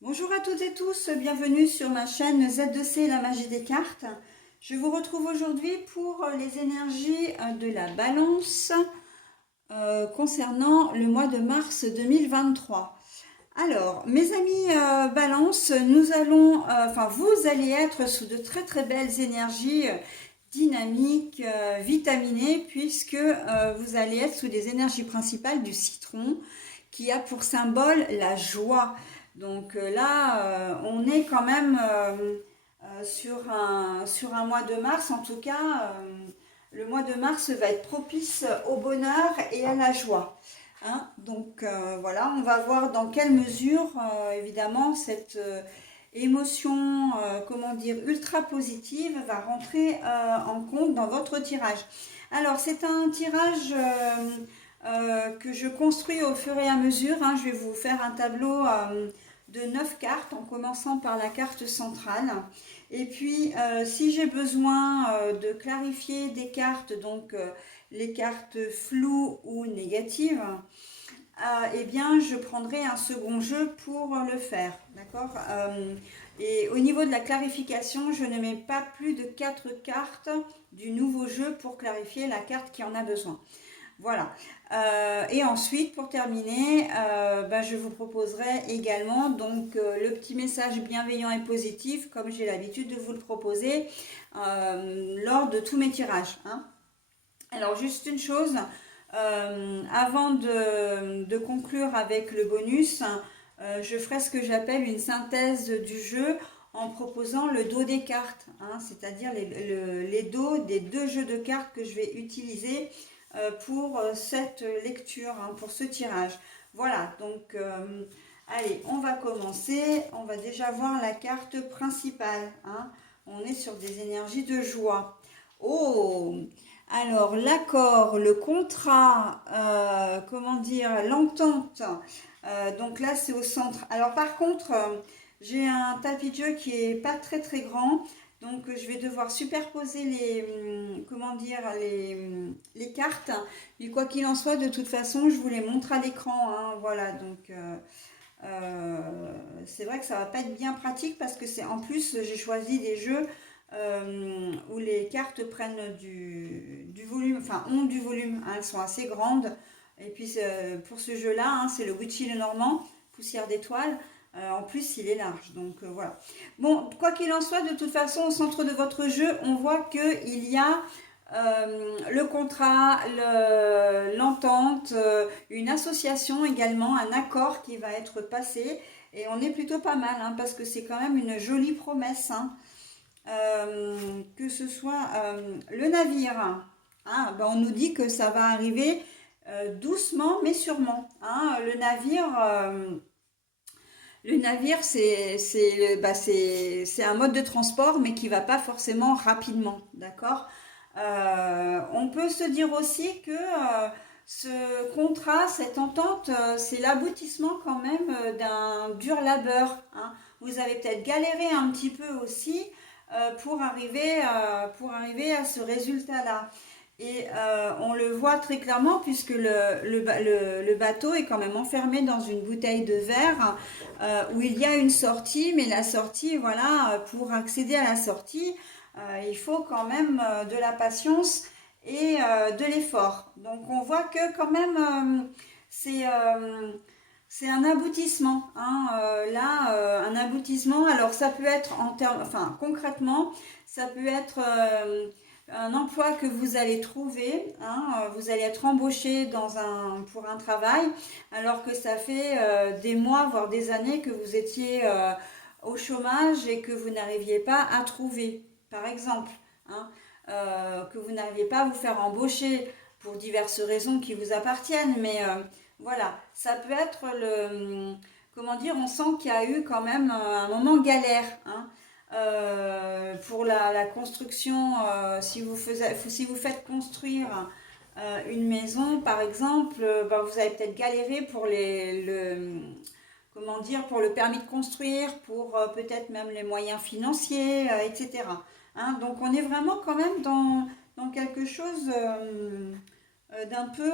Bonjour à toutes et tous, bienvenue sur ma chaîne Z2C La Magie des Cartes. Je vous retrouve aujourd'hui pour les énergies de la Balance concernant le mois de mars 2023. Alors, mes amis Balance, vous allez être sous de très très belles énergies dynamiques, vitaminées, puisque vous allez être sous des énergies principales du citron, qui a pour symbole la joie. Donc on est quand même sur un mois de mars, en tout cas, le mois de mars va être propice au bonheur et à la joie. Hein. Donc voilà, on va voir dans quelle mesure, évidemment, cette émotion, ultra positive va rentrer en compte dans votre tirage. Alors, c'est un tirage que je construis au fur et à mesure. Hein. Je vais vous faire un tableau de 9 cartes en commençant par la carte centrale. Et puis, si j'ai besoin de clarifier des cartes, les cartes floues ou négatives, eh bien, je prendrai un second jeu pour le faire. D'accord. Et au niveau de la clarification, je ne mets pas plus de 4 cartes du nouveau jeu pour clarifier la carte qui en a besoin. Voilà. Et ensuite, pour terminer, je vous proposerai également le petit message bienveillant et positif, comme j'ai l'habitude de vous le proposer lors de tous mes tirages. Hein. Alors, juste une chose, avant de conclure avec le bonus, je ferai ce que j'appelle une synthèse du jeu en proposant le dos des cartes, hein, c'est-à-dire les dos des deux jeux de cartes que je vais utiliser pour cette lecture, hein, pour ce tirage. Voilà, donc allez, on va commencer. On va déjà voir la carte principale. Hein. On est sur des énergies de joie. Oh, alors l'accord, le contrat, l'entente. Donc là, c'est au centre. Alors par contre, j'ai un tapis de jeu qui est pas très très grand. Donc je vais devoir superposer les cartes. Mais quoi qu'il en soit, de toute façon, je vous les montre à l'écran. Hein, voilà, donc c'est vrai que ça va pas être bien pratique parce que c'est en plus j'ai choisi des jeux où les cartes prennent du volume, enfin ont du volume. Hein, elles sont assez grandes. Et puis pour ce jeu-là, hein, c'est le Gucci le Normand, poussière d'étoiles. En plus, il est large, donc voilà. Bon, quoi qu'il en soit, de toute façon, au centre de votre jeu, on voit qu'il y a le contrat, l'entente, une association également, un accord qui va être passé. Et on est plutôt pas mal, hein, parce que c'est quand même une jolie promesse. Hein. Que ce soit le navire, hein, on nous dit que ça va arriver doucement mais sûrement. Hein. Le navire, c'est un mode de transport, mais qui ne va pas forcément rapidement, d'accord. On peut se dire aussi que ce contrat, cette entente, c'est l'aboutissement quand même d'un dur labeur. Hein. Vous avez peut-être galéré un petit peu aussi pour arriver à ce résultat-là. Et on le voit très clairement puisque le bateau est quand même enfermé dans une bouteille de verre où il y a une sortie, mais la sortie, voilà, pour accéder à la sortie, il faut quand même de la patience et de l'effort. Donc on voit que quand même c'est c'est un aboutissement. Hein, un aboutissement. Alors ça peut être en termes, enfin concrètement, ça peut être un emploi que vous allez trouver, hein, vous allez être embauché pour un travail, alors que ça fait des mois, voire des années que vous étiez au chômage et que vous n'arriviez pas à trouver, par exemple. Hein, que vous n'arriviez pas à vous faire embaucher pour diverses raisons qui vous appartiennent, mais voilà, ça peut être on sent qu'il y a eu quand même un moment galère. Hein, pour la construction, si vous faites construire une maison, par exemple, vous avez peut-être galéré pour pour le permis de construire, pour peut-être même les moyens financiers, etc. Hein, donc on est vraiment quand même dans quelque chose d'un peu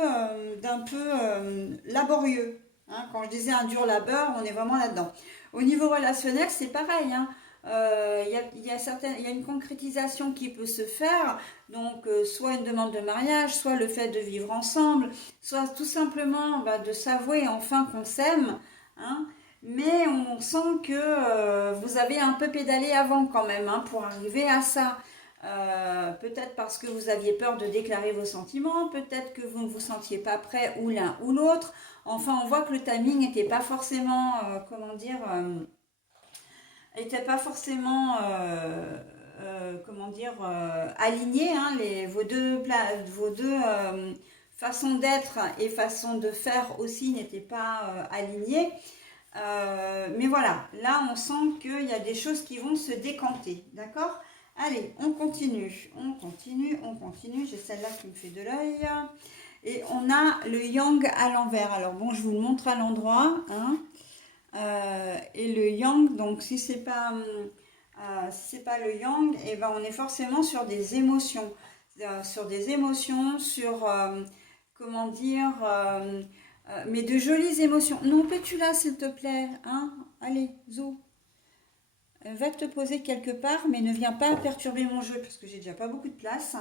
laborieux. Hein. Quand je disais un dur labeur, on est vraiment là-dedans. Au niveau relationnel, c'est pareil. Hein. Il y a une concrétisation qui peut se faire, donc soit une demande de mariage, soit le fait de vivre ensemble, soit tout simplement bah, de s'avouer enfin qu'on s'aime, hein. Mais on sent que vous avez un peu pédalé avant quand même hein, pour arriver à ça. Peut-être parce que vous aviez peur de déclarer vos sentiments, peut-être que vous ne vous sentiez pas prêt ou l'un ou l'autre. Enfin, on voit que le timing n'était pas forcément, comment dire, n'était pas forcément, comment dire, aligné. Hein, vos deux façons d'être et façons de faire aussi n'étaient pas alignées. Mais voilà, là on sent qu'il y a des choses qui vont se décanter, d'accord? Allez, on continue, on continue, on continue. J'ai celle-là qui me fait de l'œil. Et on a le yang à l'envers. Alors bon, je vous le montre à l'endroit. Hein. Et le yang, donc si c'est pas le yang, et ben on est forcément sur des émotions. Sur des émotions, sur, comment dire, mais de jolies émotions. Non, peux-tu là, s'il te plaît, hein? Allez, Zo. Va te poser quelque part, mais ne viens pas perturber mon jeu, parce que j'ai déjà pas beaucoup de place.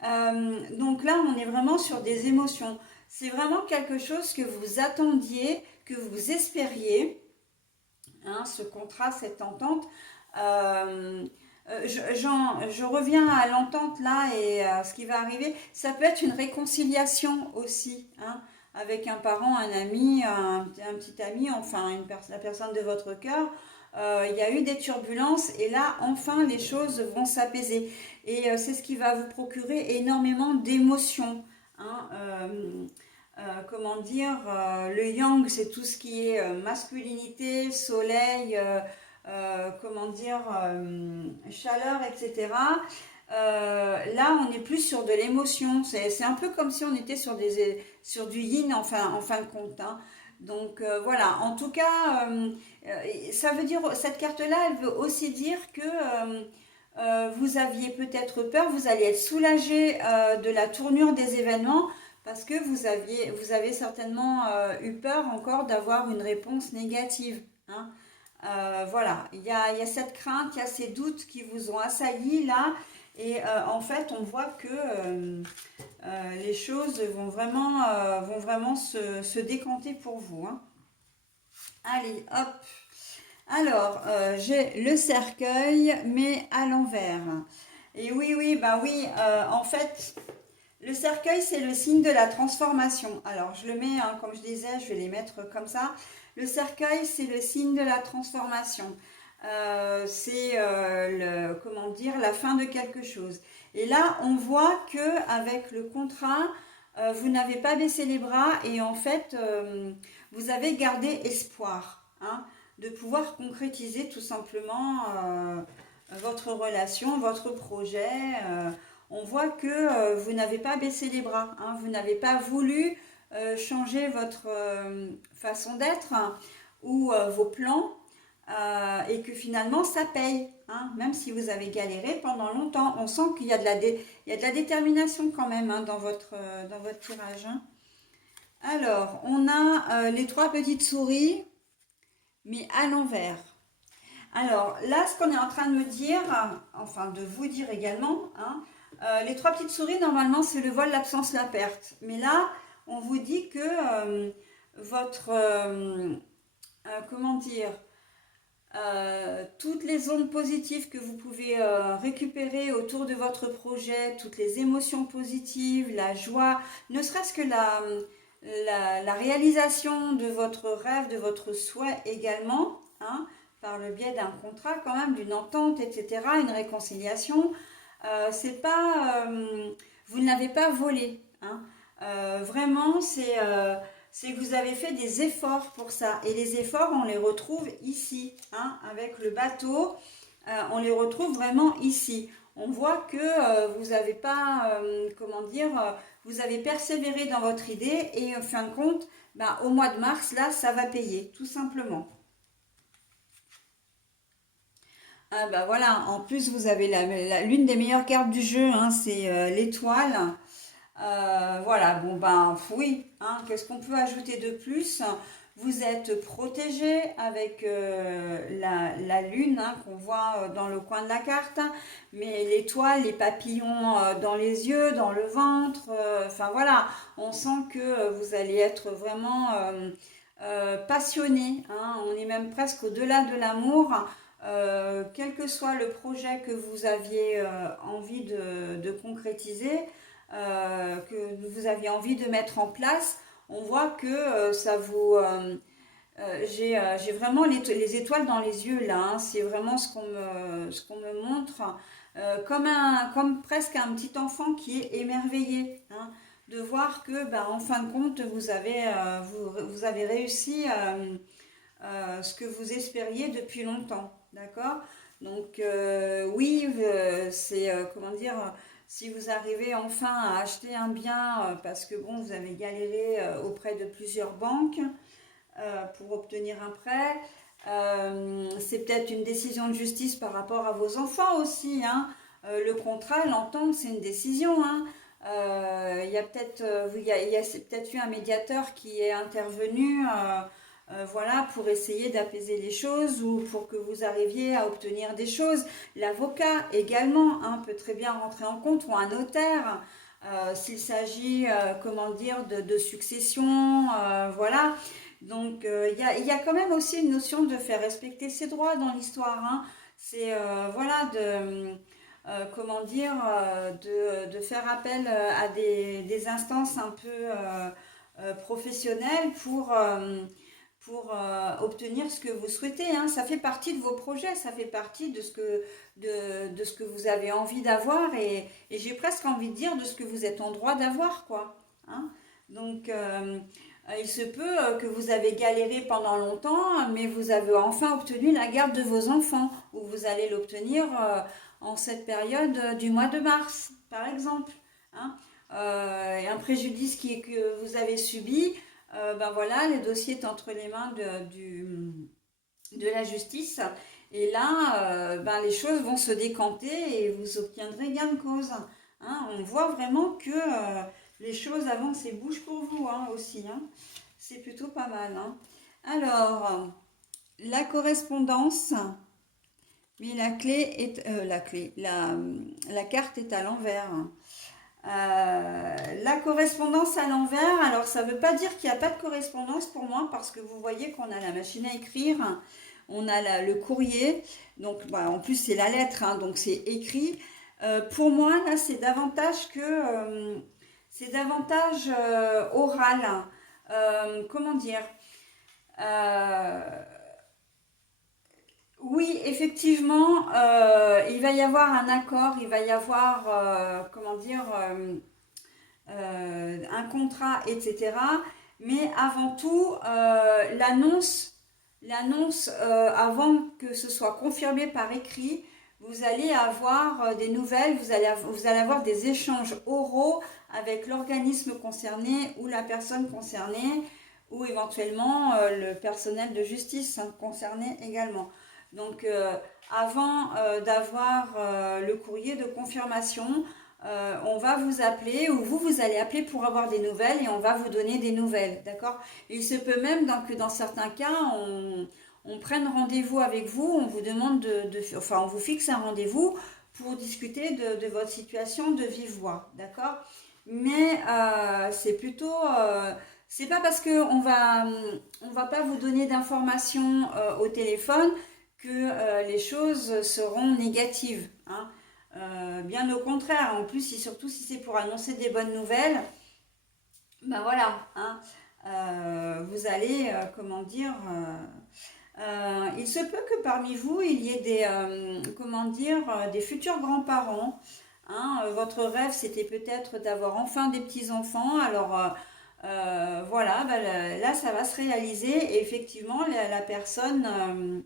Donc là, on est vraiment sur des émotions. C'est vraiment quelque chose que vous attendiez, que vous espériez, hein, ce contrat, cette entente. Je reviens à l'entente là et ce qui va arriver. Ça peut être une réconciliation aussi, hein, avec un parent, un ami, un petit ami, enfin la personne de votre cœur. Il y a eu des turbulences et là, enfin, les choses vont s'apaiser. Et c'est ce qui va vous procurer énormément d'émotions. Hein, comment dire, le yang, c'est tout ce qui est masculinité, soleil, comment dire, chaleur, etc. Là, on est plus sur de l'émotion. C'est un peu comme si on était sur du yin en fin de compte. Hein. Donc voilà, en tout cas, ça veut dire, cette carte-là, elle veut aussi dire que vous aviez peut-être peur, vous allez être soulagé de la tournure des événements parce que vous avez certainement eu peur encore d'avoir une réponse négative. Hein. Voilà, il y a cette crainte, il y a ces doutes qui vous ont assailli là. Et en fait, on voit que les choses vont vraiment se décanter pour vous. Hein. Allez, hop. Alors, j'ai le cercueil, mais à l'envers. Et oui, oui, bah oui, en fait, le cercueil, c'est le signe de la transformation. Alors, je le mets, hein, comme je disais, je vais les mettre comme ça. Le cercueil, c'est le signe de la transformation. C'est, comment dire, la fin de quelque chose. Et là, on voit que avec le contrat, vous n'avez pas baissé les bras et en fait, vous avez gardé espoir. Hein, de pouvoir concrétiser tout simplement votre relation, votre projet. On voit que vous n'avez pas baissé les bras, hein, vous n'avez pas voulu changer votre façon d'être hein, ou vos plans et que finalement ça paye. Hein, même si vous avez galéré pendant longtemps, on sent qu'il y a il y a de la détermination quand même hein, dans votre tirage. Hein. Alors, on a les trois petites souris, mais à l'envers. Alors là, ce qu'on est en train de me dire, enfin de vous dire également, hein, les trois petites souris, normalement, c'est le vol, l'absence, la perte. Mais là, on vous dit que votre, comment dire, toutes les ondes positives que vous pouvez récupérer autour de votre projet, toutes les émotions positives, la joie, ne serait-ce que la réalisation de votre rêve, de votre souhait également, hein, par le biais d'un contrat quand même, d'une entente, etc., une réconciliation, c'est pas, vous ne l'avez pas volé. Hein. Vraiment, c'est que vous avez fait des efforts pour ça. Et les efforts, on les retrouve ici, hein, avec le bateau. On les retrouve vraiment ici. On voit que vous n'avez pas, comment dire, vous avez persévéré dans votre idée et en fin de compte, bah, au mois de mars, là, ça va payer, tout simplement. Ah bah voilà, en plus vous avez l'une des meilleures cartes du jeu, hein, c'est l'étoile. Voilà, bon ben oui, hein, qu'est-ce qu'on peut ajouter de plus? Vous êtes protégé avec la lune hein, qu'on voit dans le coin de la carte, mais l'étoile, les papillons dans les yeux, dans le ventre, enfin voilà, on sent que vous allez être vraiment passionné, hein, on est même presque au-delà de l'amour. Quel que soit le projet que vous aviez envie de concrétiser, que vous aviez envie de mettre en place, on voit que ça vous... j'ai vraiment les étoiles dans les yeux là, hein. C'est vraiment ce qu'on me montre, comme presque un petit enfant qui est émerveillé, hein, de voir que, ben, en fin de compte, vous avez réussi ce que vous espériez depuis longtemps, d'accord? Donc oui, c'est comment dire, si vous arrivez enfin à acheter un bien parce que bon, vous avez galéré auprès de plusieurs banques pour obtenir un prêt, c'est peut-être une décision de justice par rapport à vos enfants aussi, hein. Le contrat, l'entente, c'est une décision, hein. Il y a peut-être peut-être eu un médiateur qui est intervenu voilà, pour essayer d'apaiser les choses ou pour que vous arriviez à obtenir des choses. L'avocat également hein, peut très bien rentrer en compte ou un notaire s'il s'agit, comment dire, de succession, voilà. Donc il y a quand même aussi une notion de faire respecter ses droits dans l'histoire, hein. C'est voilà comment dire de faire appel à des instances un peu professionnelles pour obtenir ce que vous souhaitez, hein. Ça fait partie de vos projets, ça fait partie de ce que vous avez envie d'avoir et j'ai presque envie de dire de ce que vous êtes en droit d'avoir, quoi, hein. Donc, il se peut que vous avez galéré pendant longtemps, mais vous avez enfin obtenu la garde de vos enfants, ou vous allez l'obtenir en cette période du mois de mars, par exemple, hein. Et un préjudice que vous avez subi, ben voilà, le dossier est entre les mains de la justice. Et là, ben les choses vont se décanter et vous obtiendrez gain de cause, hein. On voit vraiment que les choses avancent et bougent pour vous hein, aussi, hein. C'est plutôt pas mal, hein. Alors, la correspondance, mais la carte est à l'envers. La correspondance à l'envers, alors ça ne veut pas dire qu'il n'y a pas de correspondance pour moi parce que vous voyez qu'on a la machine à écrire, on a le courrier, donc bah, en plus c'est la lettre, hein, donc c'est écrit. Pour moi là c'est davantage oral. Comment dire Euh, Oui, effectivement, il va y avoir un accord, il va y avoir, comment dire, un contrat, etc. Mais avant tout, l'annonce, avant que ce soit confirmé par écrit, vous allez avoir des nouvelles, vous allez avoir des échanges oraux avec l'organisme concerné ou la personne concernée ou éventuellement le personnel de justice hein, concerné également. Donc avant d'avoir le courrier de confirmation, on va vous appeler ou vous allez appeler pour avoir des nouvelles et on va vous donner des nouvelles, d'accord? Il se peut même que dans certains cas, on prenne rendez-vous avec vous, on vous demande enfin on vous fixe un rendez-vous pour discuter de votre situation de vive voix, d'accord? Mais c'est plutôt c'est pas parce que on va pas vous donner d'informations au téléphone que les choses seront négatives, hein. Bien au contraire, en plus, surtout si c'est pour annoncer des bonnes nouvelles, ben voilà, hein, vous allez, comment dire, il se peut que parmi vous, il y ait comment dire, des futurs grands-parents, hein. Votre rêve, c'était peut-être d'avoir enfin des petits-enfants, alors voilà, ben, là, ça va se réaliser et effectivement, la personne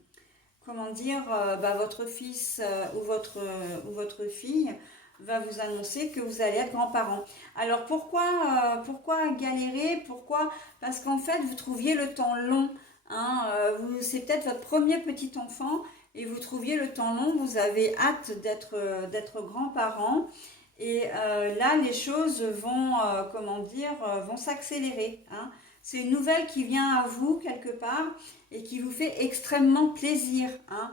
comment dire, bah, votre fils ou votre fille va vous annoncer que vous allez être grands-parents. Alors pourquoi galérer? Pourquoi? Parce qu'en fait, vous trouviez le temps long, hein, c'est peut-être votre premier petit enfant et vous trouviez le temps long, vous avez hâte d'être grands-parents Et là, les choses vont, comment dire, vont s'accélérer, hein. C'est une nouvelle qui vient à vous quelque part et qui vous fait extrêmement plaisir, hein.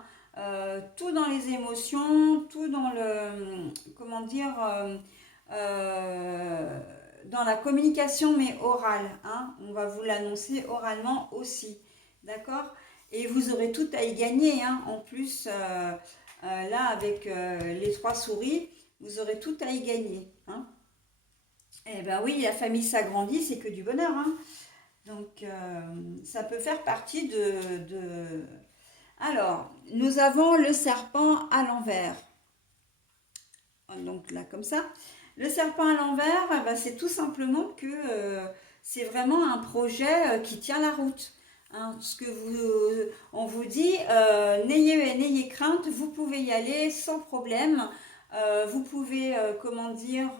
Tout dans les émotions, tout dans le, comment dire, euh, dans la communication mais orale, hein. On va vous l'annoncer oralement aussi, d'accord? Et vous aurez tout à y gagner, hein. En plus, là avec les trois souris, vous aurez tout à y gagner, hein. Eh ben oui, la famille s'agrandit, c'est que du bonheur, hein. Donc, ça peut faire partie de... Alors, nous avons le serpent à l'envers. Donc là, comme ça. Le serpent à l'envers, eh ben, c'est tout simplement que c'est vraiment un projet qui tient la route. Hein, ce que on vous dit, n'ayez crainte, vous pouvez y aller sans problème. Vous pouvez, comment dire,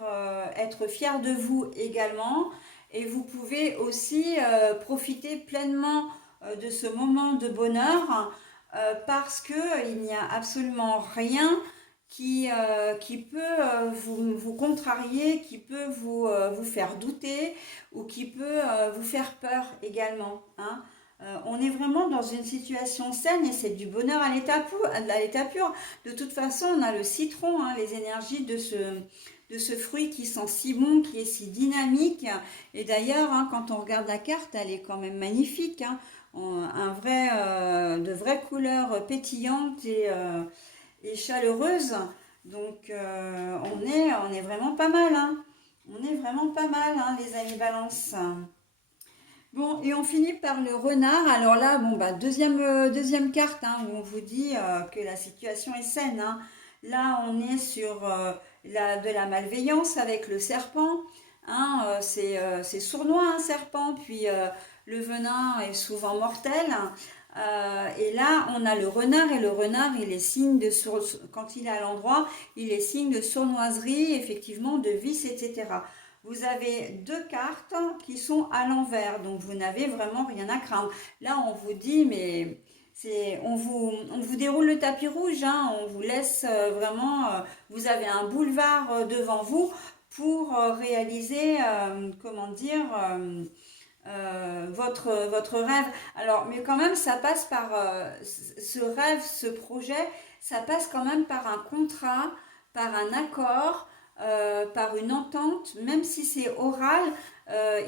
être fier de vous également. Et vous pouvez aussi profiter pleinement de ce moment de bonheur parce qu'il n'y a absolument rien qui peut vous contrarier, qui peut vous faire douter ou qui peut vous faire peur également, hein. On est vraiment dans une situation saine et c'est du bonheur à l'état pur. De toute façon, on a le citron, hein, les énergies de ce fruit qui sent si bon, qui est si dynamique. Et d'ailleurs, hein, quand on regarde la carte, elle est quand même magnifique, hein. De vraies couleurs pétillantes et chaleureuse. Donc on est vraiment pas mal, hein. On est vraiment pas mal, hein, les amis Balance. Bon, et on finit par le renard. Alors là, bon, bah, deuxième carte, hein, où on vous dit que la situation est saine, hein. Là, on est sur de la malveillance avec le serpent, hein. C'est sournois, un serpent, puis le venin est souvent mortel. Et là, on a le renard, et le renard, il est signe quand il est à l'endroit, il est signe de sournoiserie, effectivement, de vice, etc. Vous avez deux cartes qui sont à l'envers, donc vous n'avez vraiment rien à craindre. Là, on vous dit, mais on vous déroule le tapis rouge, hein, on vous laisse vraiment, vous avez un boulevard devant vous pour réaliser, comment dire, votre rêve. Alors, mais quand même, ça passe par ce rêve, ce projet, ça passe quand même par un contrat, par un accord, par une entente, même si c'est oral,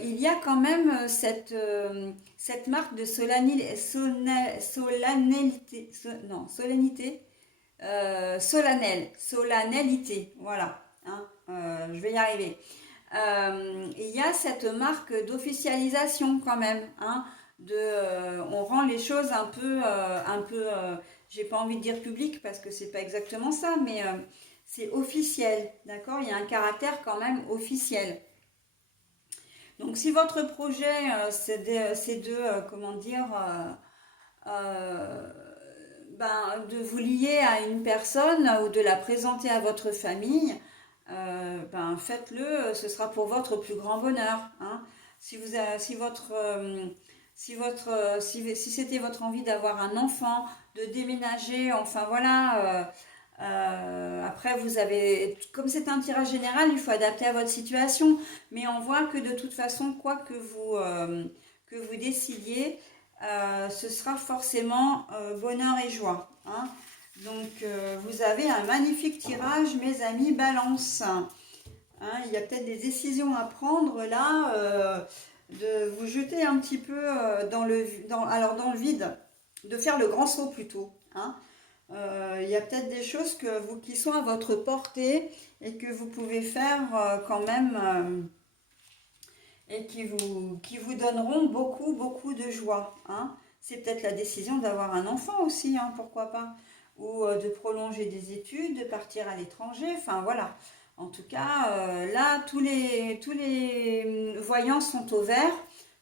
il y a quand même cette marque de solennalité, voilà, hein, je vais y arriver. Il y a cette marque d'officialisation quand même, hein, on rend les choses j'ai pas envie de dire public parce que c'est pas exactement ça, mais c'est officiel, d'accord? Il y a un caractère quand même officiel. Donc si votre projet c'est comment dire, de vous lier à une personne ou de la présenter à votre famille, faites-le, ce sera pour votre plus grand bonheur, hein. Si c'était votre envie d'avoir un enfant, de déménager, enfin voilà, après vous avez, comme c'est un tirage général, il faut adapter à votre situation, mais on voit que de toute façon, quoi que vous décidiez, ce sera forcément bonheur et joie, hein. Donc, vous avez un magnifique tirage, mes amis Balance. Hein, il y a peut-être des décisions à prendre là, de vous jeter un petit peu dans le vide, de faire le grand saut plutôt, hein. Il y a peut-être des choses qui sont à votre portée et que vous pouvez faire quand même et qui vous donneront beaucoup, beaucoup de joie, hein. C'est peut-être la décision d'avoir un enfant aussi, hein, pourquoi pas, ou de prolonger des études, de partir à l'étranger, enfin voilà. En tout cas, là, tous les voyants sont au vert,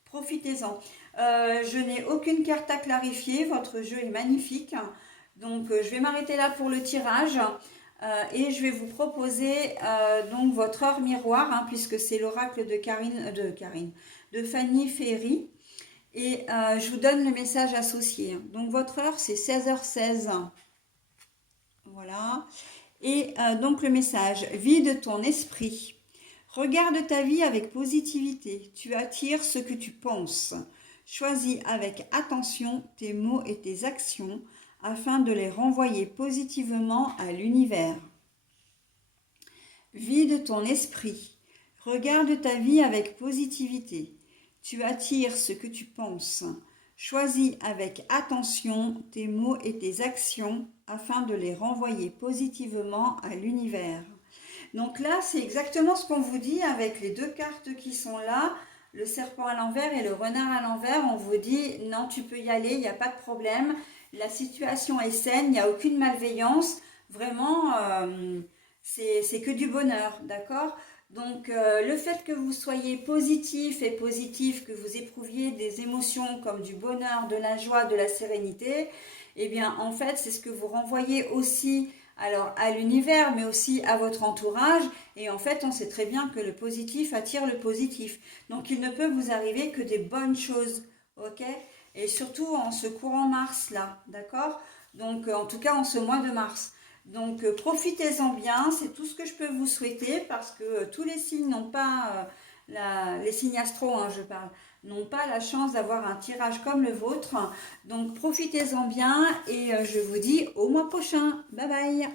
profitez-en. Je n'ai aucune carte à clarifier, votre jeu est magnifique, donc je vais m'arrêter là pour le tirage. Et je vais vous proposer donc votre heure miroir, hein, puisque c'est l'oracle de Fanny Ferry. Et je vous donne le message associé. Donc votre heure, c'est 16h16. Voilà. Et donc le message, vide ton esprit. Regarde ta vie avec positivité. Tu attires ce que tu penses. Choisis avec attention tes mots et tes actions afin de les renvoyer positivement à l'univers. Vide ton esprit. Regarde ta vie avec positivité. Tu attires ce que tu penses. Choisis avec attention tes mots et tes actions afin de les renvoyer positivement à l'univers. Donc là, c'est exactement ce qu'on vous dit avec les deux cartes qui sont là, le serpent à l'envers et le renard à l'envers. On vous dit non, tu peux y aller, il n'y a pas de problème. La situation est saine, il n'y a aucune malveillance. Vraiment, c'est que du bonheur, d'accord? Donc le fait que vous soyez positif et positif, que vous éprouviez des émotions comme du bonheur, de la joie, de la sérénité, eh bien en fait c'est ce que vous renvoyez aussi alors à l'univers mais aussi à votre entourage. Et en fait on sait très bien que le positif attire le positif. Donc il ne peut vous arriver que des bonnes choses, ok? Et surtout en ce courant mars là, d'accord? Donc en tout cas en ce mois de mars. Donc profitez-en bien, c'est tout ce que je peux vous souhaiter parce que tous les signes n'ont pas, les signes astro, hein, je parle, n'ont pas la chance d'avoir un tirage comme le vôtre. Donc profitez-en bien et je vous dis au mois prochain. Bye bye.